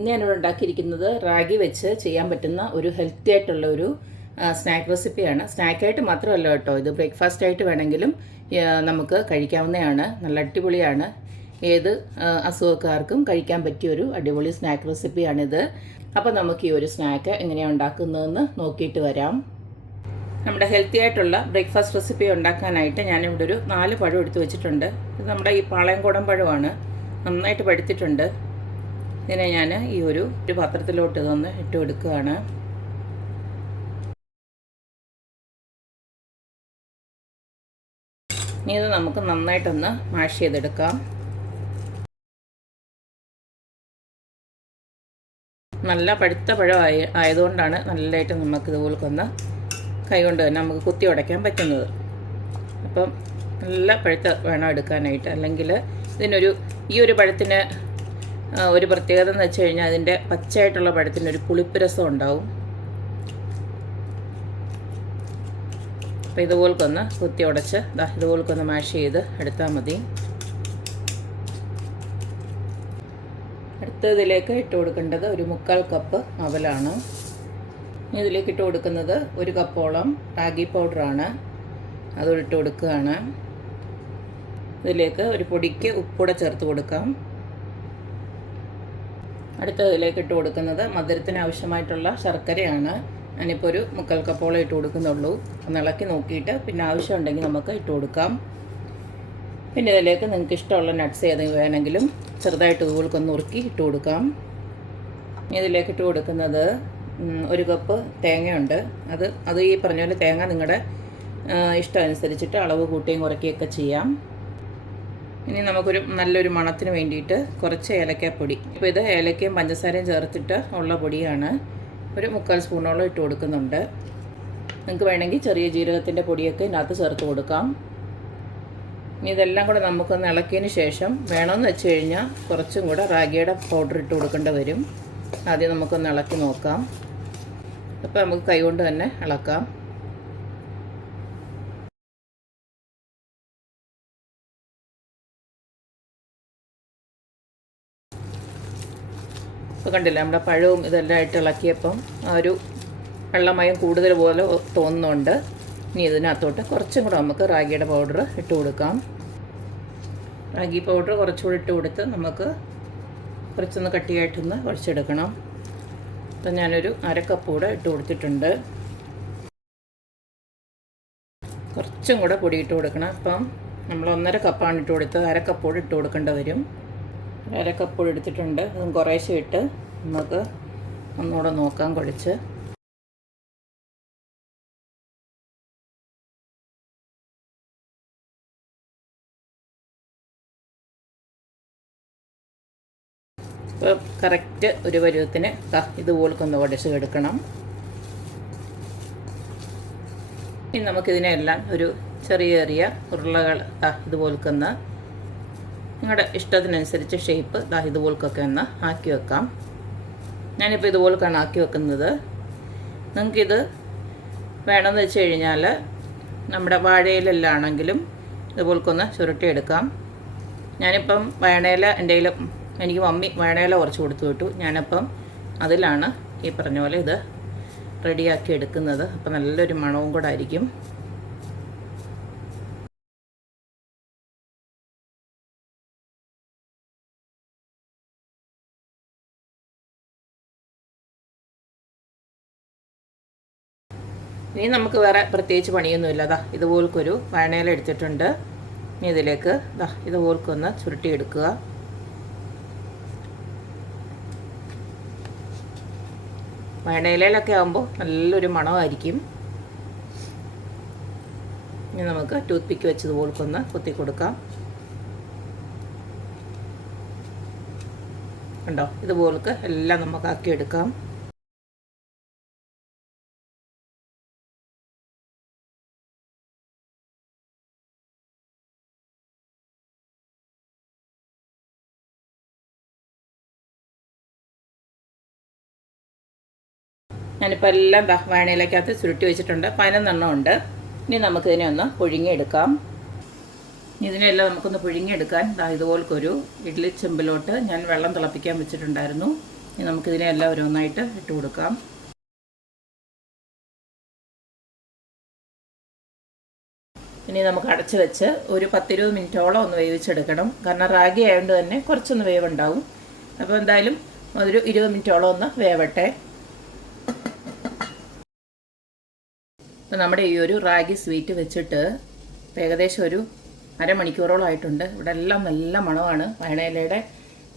ഇന്ന് ഞാനിവിടെ ഉണ്ടാക്കിയിരിക്കുന്നത് റാഗി വെച്ച് ചെയ്യാൻ പറ്റുന്ന ഒരു ഹെൽത്തി ആയിട്ടുള്ള ഒരു സ്നാക്ക് റെസിപ്പിയാണ്. സ്നാക്കായിട്ട് മാത്രമല്ല കേട്ടോ, ഇത് ബ്രേക്ക്ഫാസ്റ്റ് ആയിട്ട് വേണമെങ്കിലും നമുക്ക് കഴിക്കാവുന്നതാണ്. നല്ല അടിപൊളിയാണ്. ഏത് അസുഖക്കാർക്കും കഴിക്കാൻ പറ്റിയൊരു അടിപൊളി സ്നാക്ക് റെസിപ്പിയാണിത്. അപ്പോൾ നമുക്ക് ഈ ഒരു സ്നാക്ക് എങ്ങനെയാണ് ഉണ്ടാക്കുന്നതെന്ന് നോക്കിയിട്ട് വരാം. നമ്മുടെ ഹെൽത്തി ആയിട്ടുള്ള ബ്രേക്ക്ഫാസ്റ്റ് റെസിപ്പി ഉണ്ടാക്കാനായിട്ട് ഞാനിവിടെ ഒരു 4 പഴം എടുത്ത് വെച്ചിട്ടുണ്ട്. ഇത് നമ്മുടെ ഈ പാളയംകോടൻ പഴമാണ്, നന്നായിട്ട് പഴുത്തിട്ടുണ്ട്. ഇതിനെ ഞാൻ ഈ ഒരു പാത്രത്തിലോട്ട് ഇതൊന്ന് ഇട്ട് കൊടുക്കുകയാണ്. ഇനി ഇത് നമുക്ക് നന്നായിട്ടൊന്ന് മാഷ് ചെയ്തെടുക്കാം. നല്ല പഴുത്ത പഴം ആയതുകൊണ്ടാണ് നല്ലതായിട്ട് നമുക്ക് ഇതുപോലൊന്ന് കൈകൊണ്ട് തന്നെ നമുക്ക് കുത്തി ഉടയ്ക്കാൻ പറ്റുന്നത്. അപ്പം നല്ല പഴുത്ത വേണം എടുക്കാനായിട്ട്. അല്ലെങ്കിൽ ഈ ഒരു പഴത്തിന് ഒരു പ്രത്യേകത എന്ന് വെച്ച് കഴിഞ്ഞാൽ അതിൻ്റെ പച്ചയായിട്ടുള്ള പഴത്തിനൊരു പുളിപ്പ് രസം ഉണ്ടാവും. അപ്പോൾ ഇതുപോലൊന്ന് കുത്തി ഉടച്ച് ഇതുപോലൊന്ന് മാഷ് ചെയ്ത് എടുത്താൽ മതി. അടുത്തതിലേക്ക് ഇട്ട് കൊടുക്കേണ്ടത് ഒരു 1/4 കപ്പ് അവലാണ്. ഇതിലേക്ക് ഇട്ട് കൊടുക്കുന്നത് 1 കപ്പോളം റാഗി പൗഡറാണ്, അതോടെ ഇട്ട് കൊടുക്കുകയാണ്. ഇതിലേക്ക് ഒരു പൊടിക്ക് ഉപ്പൂടെ ചേർത്ത് കൊടുക്കാം. അടുത്തതിലേക്ക് ഇട്ട് കൊടുക്കുന്നത് മധുരത്തിന് ആവശ്യമായിട്ടുള്ള ശർക്കരയാണ്. ഞാനിപ്പോൾ ഒരു 1/4 കപ്പോളം ഇട്ട് കൊടുക്കുന്നുള്ളൂ. ഒന്ന് ഇളക്കി നോക്കിയിട്ട് പിന്നെ ആവശ്യമുണ്ടെങ്കിൽ നമുക്ക് ഇട്ട് കൊടുക്കാം. പിന്നെ ഇതിലേക്ക് നിങ്ങൾക്ക് ഇഷ്ടമുള്ള നട്ട്സ് ഏതെങ്കിലും വേണമെങ്കിലും ചെറുതായിട്ട് ഇതുപോലൊന്ന് നുറുക്കി ഇട്ട് കൊടുക്കാം. ഇതിലേക്ക് ഇട്ട് കൊടുക്കുന്നത് 1 കപ്പ് തേങ്ങയുണ്ട്. അത് ഈ പറഞ്ഞ പോലെ തേങ്ങ നിങ്ങളുടെ ഇഷ്ടം അനുസരിച്ചിട്ട് അളവ് കൂട്ടുകയും കുറയ്ക്കുകയൊക്കെ ചെയ്യാം. ഇനി നമുക്കൊരു നല്ലൊരു മണത്തിന് വേണ്ടിയിട്ട് കുറച്ച് ഏലക്കാപ്പൊടി. ഇപ്പോൾ ഇത് ഏലക്കയും പഞ്ചസാരയും ചേർത്തിട്ട് ഉള്ള പൊടിയാണ്. ഒരു 3/4 സ്പൂണോളം ഇട്ട് കൊടുക്കുന്നുണ്ട്. നിങ്ങൾക്ക് വേണമെങ്കിൽ ചെറിയ ജീരകത്തിൻ്റെ പൊടിയൊക്കെ ഇതിനകത്ത് ചേർത്ത് കൊടുക്കാം. ഇനി ഇതെല്ലാം കൂടെ നമുക്കൊന്ന് ഇളക്കിയതിന് ശേഷം വേണമെന്ന് വെച്ച് കഴിഞ്ഞാൽ കുറച്ചും കൂടെ റാഗിയുടെ പൗഡർ ഇട്ട് കൊടുക്കേണ്ടി വരും. ആദ്യം നമുക്കൊന്ന് ഇളക്കി നോക്കാം. അപ്പോൾ നമുക്ക് കൈകൊണ്ട് തന്നെ ഇളക്കാം. ഇപ്പോൾ കണ്ടില്ല, നമ്മുടെ പഴവും ഇതെല്ലാം ആയിട്ട് ഇളക്കിയപ്പം ആ ഒരു വെള്ളമയം കൂടുതൽ പോലെ തോന്നുന്നുണ്ട്. ഇനി ഇതിനകത്തോട്ട് കുറച്ചും കൂടെ നമുക്ക് റാഗിയുടെ പൗഡർ ഇട്ട് കൊടുക്കാം. റാഗി പൗഡർ കുറച്ചുകൂടി ഇട്ട് കൊടുത്ത് നമുക്ക് കുറച്ചൊന്ന് കട്ടിയായിട്ടൊന്ന് കുഴച്ചെടുക്കണം. അപ്പം ഞാനൊരു 1/2 കപ്പ് കൂടെ ഇട്ട് കൊടുത്തിട്ടുണ്ട്. കുറച്ചും കൂടെ പൊടി ഇട്ട് കൊടുക്കണം. അപ്പം നമ്മൾ 1.5 കപ്പാണ് ഇട്ട് കൊടുത്തത്, 1/2 കപ്പ് കൂടെ ഇട്ട് കൊടുക്കേണ്ടി വരും. 1/2 കപ്പ് കൂടെ എടുത്തിട്ടുണ്ട്. അതും കുറേശ്ശെ ഇട്ട് നമുക്ക് ഒന്നുകൂടെ നോക്കാം കുഴച്ച്. ഇപ്പോൾ കറക്റ്റ് ഒരു പരുവത്തിന് ഇതുപോലൊന്ന് ഉടച്ച് എടുക്കണം. ഇനി നമുക്കിതിനെല്ലാം ഒരു ചെറിയ ഉരുളകൾ ഇതുപോലൊന്ന് നിങ്ങളുടെ ഇഷ്ടത്തിനനുസരിച്ച് ഷേപ്പ് ഇതുപോലൊക്കെ ഒന്ന് ആക്കി വെക്കാം. ഞാനിപ്പോൾ ഇതുപോലൊക്കെയാണ് ആക്കി വെക്കുന്നത്. നിങ്ങൾക്കിത് വേണമെന്ന് വെച്ച് കഴിഞ്ഞാൽ നമ്മുടെ വാഴയിലാണെങ്കിലും ഇതുപോലൊക്കെ ചുരുട്ടിയെടുക്കാം. ഞാനിപ്പം വയണയില എൻ്റെ കയ്യിൽ എനിക്ക് മമ്മി വയണയില കുറച്ച് കൊടുത്തു വിട്ടു. ഞാനപ്പം അതിലാണ് ഈ പറഞ്ഞ പോലെ ഇത് റെഡിയാക്കി എടുക്കുന്നത്. അപ്പം നല്ലൊരു മണവും കൂടെ ആയിരിക്കും. ഇനി നമുക്ക് വേറെ പ്രത്യേകിച്ച് പണിയൊന്നുമില്ല. ഇതുപോലൊരു വയണയില എടുത്തിട്ടുണ്ട്. ഇനി ഇതിലേക്ക് ഇതുപോലൊന്ന് ചുരുട്ടിയെടുക്കുക. വയണയിലൊക്കെ ആകുമ്പോൾ നല്ലൊരു മണമായിരിക്കും. ഇനി നമുക്ക് ടൂത്ത് പിക്ക് വെച്ച് ഇതുപോലൊന്ന് കുത്തി കൊടുക്കാം. കണ്ടോ, ഇതുപോലൊക്കെ എല്ലാം നമുക്ക് ആക്കിയെടുക്കാം. ഞാനിപ്പോൾ എല്ലാം വയണയിലേക്കകത്ത് ചുരുട്ടി വെച്ചിട്ടുണ്ട്. 11 എണ്ണം ഉണ്ട്. ഇനി നമുക്കിതിനെ ഒന്ന് പുഴുങ്ങിയെടുക്കാം. ഇതിനെല്ലാം നമുക്കൊന്ന് പുഴുങ്ങിയെടുക്കാൻ ഇതുപോലൊരു ഇഡ്ഡലി ചെമ്പിലോട്ട് ഞാൻ വെള്ളം തിളപ്പിക്കാൻ വെച്ചിട്ടുണ്ടായിരുന്നു. ഇനി നമുക്കിതിനെല്ലാം ഓരോന്നായിട്ട് ഇട്ട് കൊടുക്കാം. ഇനി നമുക്ക് അടച്ച് വെച്ച് ഒരു 10-20 മിനിറ്റോളം ഒന്ന് വേവിച്ചെടുക്കണം. കാരണം റാഗി ആയതുകൊണ്ട് തന്നെ കുറച്ചൊന്ന് വേവുണ്ടാവും. അപ്പോൾ എന്തായാലും ഒരു 20 മിനിറ്റോളം ഒന്ന് വേവട്ടെ. അപ്പോൾ നമ്മുടെ ഈ ഒരു റാഗി സ്വീറ്റ് വെച്ചിട്ട് ഏകദേശം ഒരു അരമണിക്കൂറോളം ആയിട്ടുണ്ട്. ഇവിടെ എല്ലാം നല്ല മണമാണ്, വയണയിലയുടെ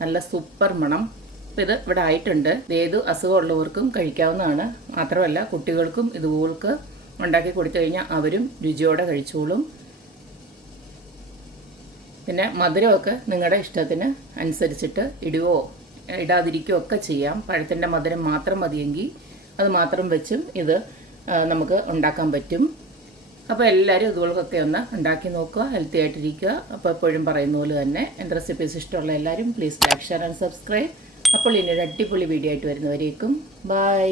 നല്ല സൂപ്പർ മണം. അപ്പോൾ ഇത് ഇവിടെ ആയിട്ടുണ്ട്. ഏത് അസുഖമുള്ളവർക്കും കഴിക്കാവുന്നതാണ്. മാത്രമല്ല കുട്ടികൾക്കും ഇതുപോൾക്ക് ഉണ്ടാക്കി കൊടുത്തു കഴിഞ്ഞാൽ അവരും രുചിയോടെ കഴിച്ചോളും. പിന്നെ മധുരമൊക്കെ നിങ്ങളുടെ ഇഷ്ടത്തിന് അനുസരിച്ചിട്ട് ഇടുകയോ ഇടാതിരിക്കുകയോ ഒക്കെ ചെയ്യാം. പഴത്തിൻ്റെ മധുരം മാത്രം മതിയെങ്കിൽ അത് മാത്രം വെച്ചും ഇത് നമുക്ക് ഉണ്ടാക്കാൻ പറ്റും. അപ്പോൾ എല്ലാവരും ഇതുപോലൊക്കെ ഒന്ന് ഉണ്ടാക്കി നോക്കുക, ഹെൽത്തി ആയിട്ടിരിക്കുക. അപ്പോൾ എപ്പോഴും പറയുന്ന പോലെ തന്നെ എൻ്റെ റെസിപ്പീസ് ഇഷ്ടമുള്ള എല്ലാവരും please like, share and subscribe. അപ്പോൾ ഇനി ഒരു അടിപൊളി വീഡിയോ ആയിട്ട് വരുന്നവരേക്കും ബൈ.